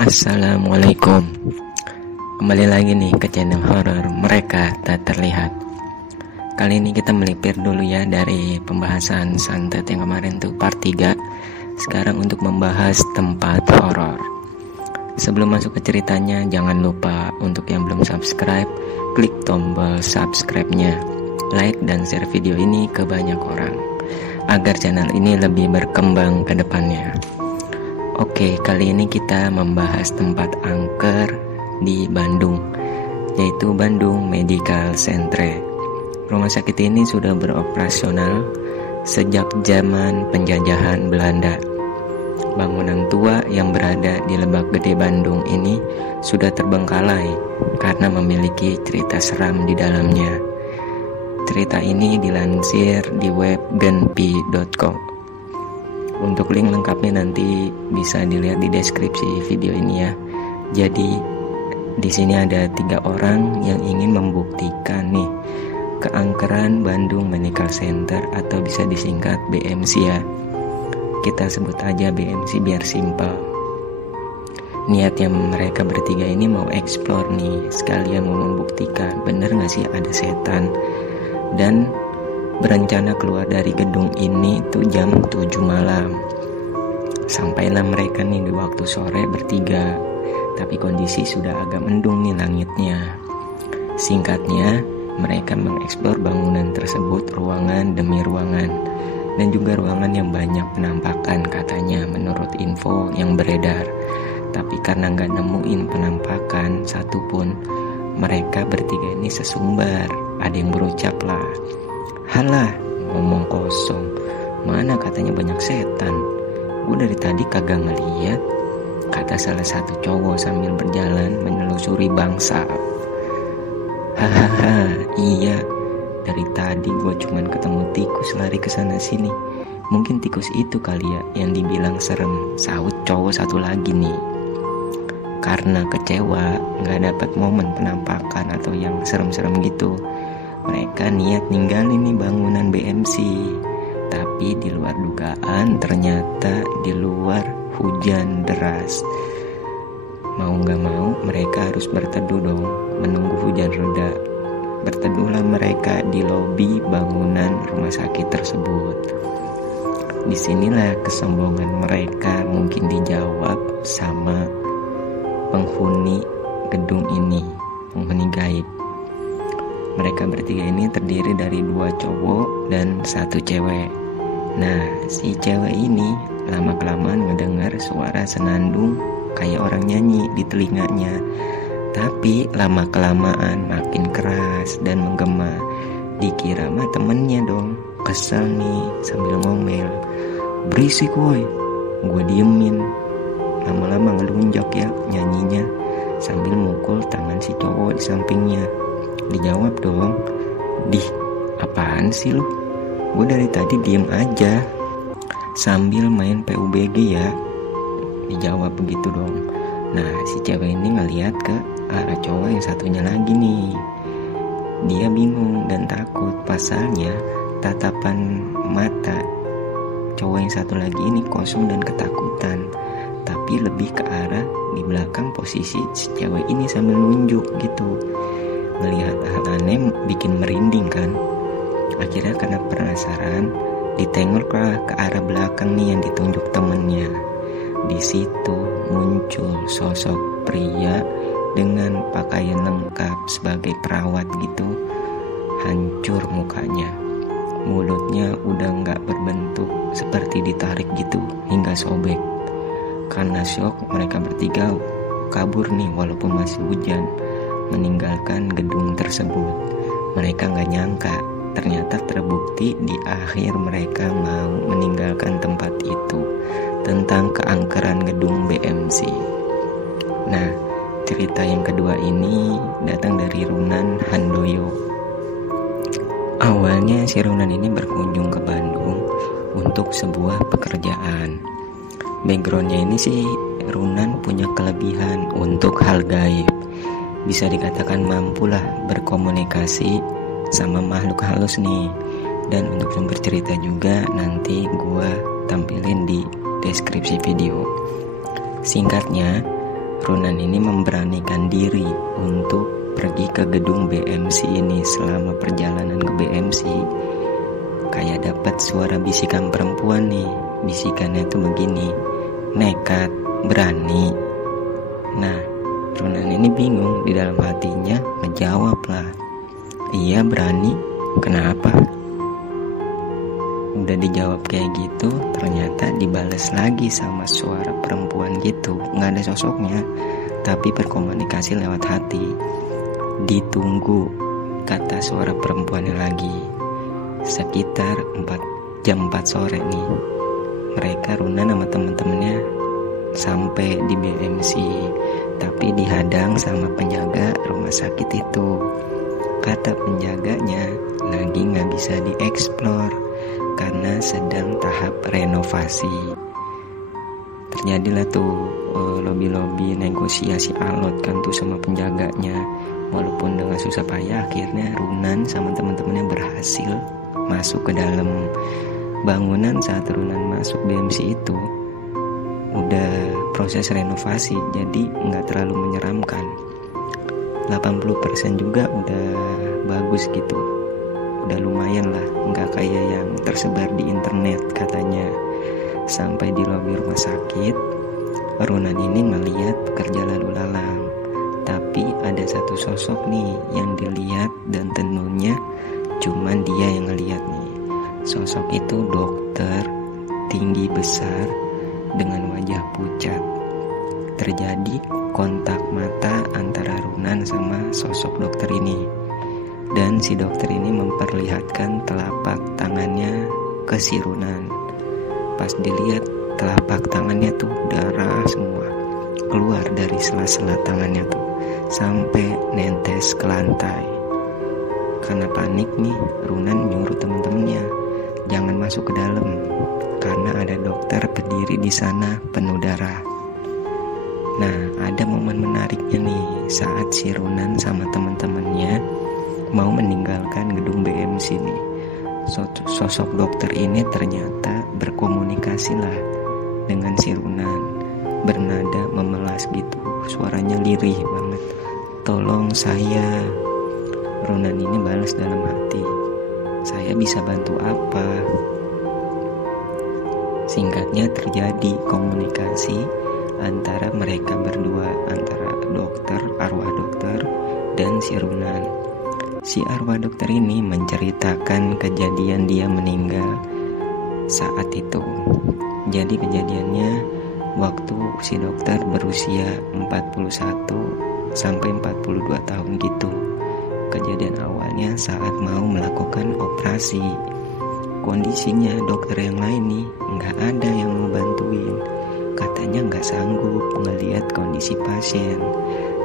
Assalamualaikum. Kembali lagi nih ke channel horor Mereka Tak Terlihat. Kali ini kita melipir dulu ya dari pembahasan santet yang kemarin tuh part 3. Sekarang untuk membahas tempat horor. Sebelum masuk ke ceritanya, jangan lupa untuk yang belum subscribe, klik tombol subscribe-nya, like dan share video ini ke banyak orang agar channel ini lebih berkembang ke depannya. Oke, kali ini kita membahas tempat angker di Bandung, yaitu Bandung Medical Centre. Rumah sakit ini sudah beroperasional sejak zaman penjajahan Belanda. Bangunan tua yang berada di Lebak Gede Bandung ini sudah terbengkalai karena memiliki cerita seram di dalamnya. Cerita ini dilansir di web genpi.com. Untuk link lengkapnya nanti bisa dilihat di deskripsi video ini ya. Jadi di sini ada 3 orang yang ingin membuktikan nih keangkeran Bandung Medical Center atau bisa disingkat BMC ya. Kita sebut aja BMC biar simpel. Niatnya mereka bertiga ini mau explore nih, sekalian mau membuktikan bener gak sih ada setan, dan berencana keluar dari gedung ini tuh jam 7 malam. Sampailah mereka nih di waktu sore bertiga, tapi kondisi sudah agak mendung nih langitnya. Singkatnya, mereka mengeksplor bangunan tersebut ruangan demi ruangan, dan juga ruangan yang banyak penampakan katanya menurut info yang beredar. Tapi karena gak nemuin penampakan satupun, mereka bertiga ini sesumbar. Ada yang berucap lah, "Halah, ngomong kosong. Mana katanya banyak setan. Gue dari tadi kagak ngeliat," kata salah satu cowok sambil berjalan menelusuri bangsa. "Hahaha, iya. Dari tadi gue cuman ketemu tikus lari kesana sini. Mungkin tikus itu kali ya yang dibilang serem," sahut cowok satu lagi nih. Karena kecewa gak dapat momen penampakan atau yang serem-serem gitu, mereka niat ninggalin nih bangunan BMC. Tapi di luar dugaan, ternyata di luar hujan deras. Mau gak mau mereka harus berteduh dong, menunggu hujan reda. Berteduhlah mereka di lobi bangunan rumah sakit tersebut. Disinilah kesombongan mereka mungkin dijawab sama penghuni gedung ini, penghuni gaib. Mereka bertiga ini terdiri dari 2 cowok dan 1 cewek. Nah, si cewek ini lama-kelamaan ngedengar suara senandung kayak orang nyanyi di telinganya. Tapi lama-kelamaan makin keras dan menggema. Dikira mah temennya dong. Kesel nih sambil ngomel, "Berisik woi." Gue diemin. Lama-lama ngelunjak ya nyanyinya sambil mukul tangan si cowok di sampingnya. Dijawab dong, "Dih, apaan sih lu? Gue dari tadi diem aja sambil main PUBG ya." Dijawab begitu dong. Nah, si cewek ini ngeliat ke arah cowok yang satunya lagi nih. Dia bingung dan takut, pasalnya tatapan mata cowok yang satu lagi ini kosong dan ketakutan, tapi lebih ke arah di belakang posisi si cewek ini sambil nunjuk gitu. Melihat hal aneh bikin merinding kan. Akhirnya karena penasaran, ditengoklah ke arah belakang nih yang ditunjuk temennya. Di situ muncul sosok pria dengan pakaian lengkap sebagai perawat gitu. Hancur mukanya, mulutnya udah gak berbentuk, seperti ditarik gitu hingga sobek. Karena syok, mereka bertiga kabur nih walaupun masih hujan, meninggalkan gedung tersebut. Mereka gak nyangka, ternyata terbukti di akhir mereka mau meninggalkan tempat itu, tentang keangkeran gedung BMC. Nah, cerita yang kedua ini datang dari Runan Handoyo. Awalnya si Runan ini berkunjung ke Bandung untuk sebuah pekerjaan. Backgroundnya ini sih Runan punya kelebihan untuk hal gaib. Bisa dikatakan mampulah berkomunikasi sama makhluk halus nih. Dan untuk sumber cerita juga nanti gua tampilin di deskripsi video. Singkatnya, Runan ini memberanikan diri untuk pergi ke gedung BMC ini. Selama perjalanan ke BMC, kayak dapat suara bisikan perempuan nih. Bisikannya itu begini, nekat, berani. Nah, Runan ini bingung di dalam hatinya, ngejawab lah, iya berani, kenapa? Udah dijawab kayak gitu, ternyata dibales lagi sama suara perempuan gitu. Gak ada sosoknya, tapi berkomunikasi lewat hati. Ditunggu, kata suara perempuannya lagi. Sekitar jam 4 sore nih, mereka Runan sama temen-temennya sampai di BMC, tapi dihadang sama penjaga rumah sakit itu. Kata penjaganya, lagi gak bisa dieksplor karena sedang tahap renovasi. Terjadilah tuh lobby-lobby negosiasi alot kan tuh sama penjaganya. Walaupun dengan susah payah, akhirnya Runan sama teman-temannya berhasil masuk ke dalam bangunan. Saat Runan masuk BMC itu udah proses renovasi, jadi nggak terlalu menyeramkan. 80% juga udah bagus gitu, udah lumayan lah, nggak kayak yang tersebar di internet katanya. Sampai di lobi rumah sakit, Runan ini melihat pekerja lalu lalang, tapi ada satu sosok nih yang dilihat dan tentunya cuman dia yang ngelihat nih. Sosok itu dokter tinggi besar dengan wajah pucat. Terjadi kontak mata antara Runan sama sosok dokter ini, dan si dokter ini memperlihatkan telapak tangannya ke si Runan. Pas dilihat telapak tangannya tuh darah semua keluar dari sela-sela tangannya tuh sampai nentes ke lantai. Karena panik nih, Runan nyuruh temen-temennya jangan masuk ke dalam karena ada dokter berdiri di sana penuh darah. Nah, ada momen menariknya nih saat si Runan sama teman-temannya mau meninggalkan gedung BMC nih. Sosok dokter ini ternyata berkomunikasi lah dengan si Runan, bernada memelas gitu, suaranya lirih banget. Tolong saya. Runan ini balas dalam hati, saya bisa bantu apa? Singkatnya terjadi komunikasi antara mereka berdua, antara dokter, arwah dokter, dan si Runan. Si arwah dokter ini menceritakan kejadian dia meninggal saat itu. Jadi kejadiannya waktu si dokter berusia 41 sampai 42 tahun gitu. Kejadian awalnya saat mau melakukan operasi. Kondisinya dokter yang lain nih nggak ada yang mau bantuin. Katanya nggak sanggup ngelihat kondisi pasien.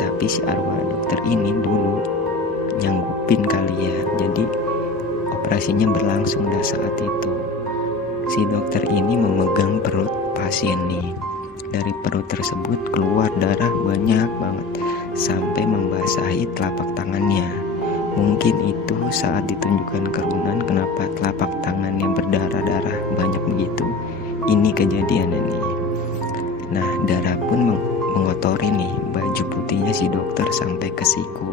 Tapi si arwah dokter ini dulu nyanggupin kali ya. Jadi operasinya berlangsung dah saat itu. Si dokter ini memegang perut pasien nih. Dari perut tersebut keluar darah banyak banget sampai membasahi telapak tangannya. Mungkin itu saat ditunjukkan ke Runan kenapa telapak tangannya berdarah-darah banyak begitu. Ini kejadiannya nih. Nah, darah pun mengotori nih baju putihnya si dokter sampai ke siku.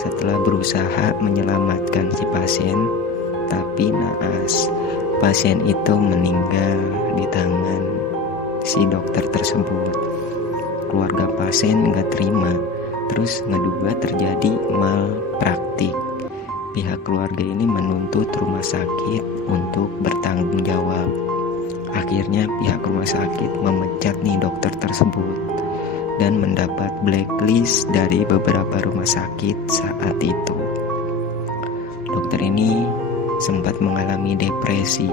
Setelah berusaha menyelamatkan si pasien, tapi naas, pasien itu meninggal di tangan si dokter tersebut. Keluarga pasien gak terima, terus ngeduga terjadi malpraktik. Pihak keluarga ini menuntut rumah sakit untuk bertanggung jawab. Akhirnya pihak rumah sakit memecat nih dokter tersebut dan mendapat blacklist dari beberapa rumah sakit saat itu. Dokter ini sempat mengalami depresi.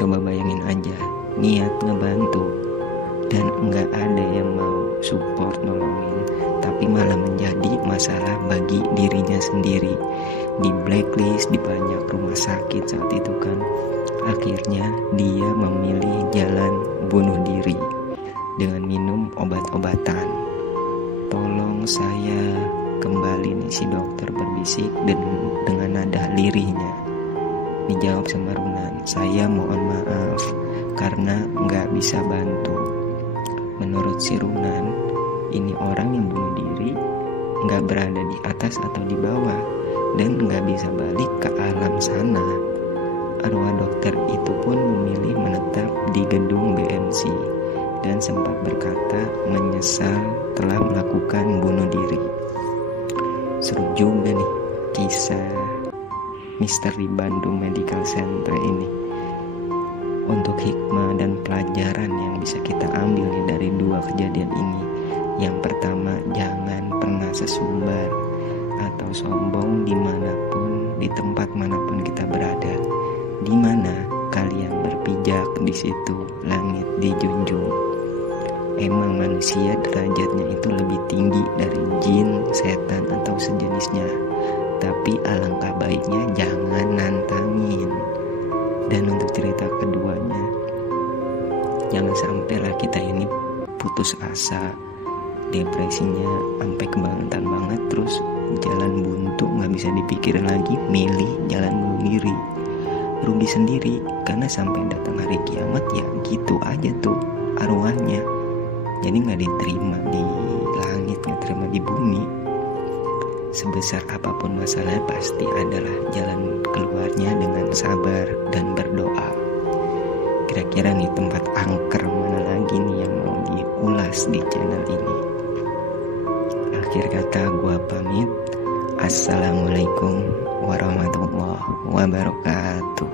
Coba bayangin aja, niat ngebantu dan nggak ada yang mau support nolongin, tapi malah menjadi masalah bagi dirinya sendiri. Di blacklist di banyak rumah sakit saat itu kan. Akhirnya dia memilih jalan bunuh diri dengan minum obat-obatan. Tolong saya, kembali nih si dokter berbisik dengan nada lirihnya. Dijawab sama Runan, saya mohon maaf karena nggak bisa bantu. Menurut si Runan, Ini orang yang bunuh diri gak berada di atas atau di bawah, dan gak bisa balik ke alam sana. Arwah dokter itu pun memilih menetap di gedung BMC dan sempat berkata menyesal telah melakukan bunuh diri. Seru juga nih kisah misteri Bandung Medical Center ini. Untuk hikmah dan pelajaran yang bisa kita ambil nih dari dua kejadian ini. Yang pertama, jangan pernah sesumbar atau sombong dimanapun, di tempat manapun kita berada. Di mana kalian berpijak, di situ langit dijunjung. Emang manusia derajatnya itu lebih tinggi dari jin, setan, atau sejenisnya. Tapi alangkah baiknya jangan nantangin. Dan untuk cerita keduanya, jangan sampailah kita ini putus asa, depresinya sampai kebangetan banget, terus jalan buntu gak bisa dipikirin lagi, milih jalan bunuh diri. Rugi sendiri, karena sampai datang hari kiamat ya gitu aja tuh arwahnya. Jadi gak diterima di langit, gak terima di bumi. Sebesar apapun masalahnya pasti adalah jalan keluarnya dengan sabar dan berdoa. Kira-kira nih tempat angker mana lagi nih yang mau diulas di channel ini. Akhir kata gua pamit. Assalamualaikum warahmatullahi wabarakatuh.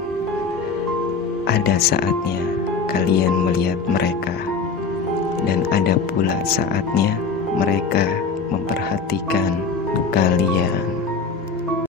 Ada saatnya kalian melihat mereka, dan ada pula saatnya mereka memperhatikan kalian.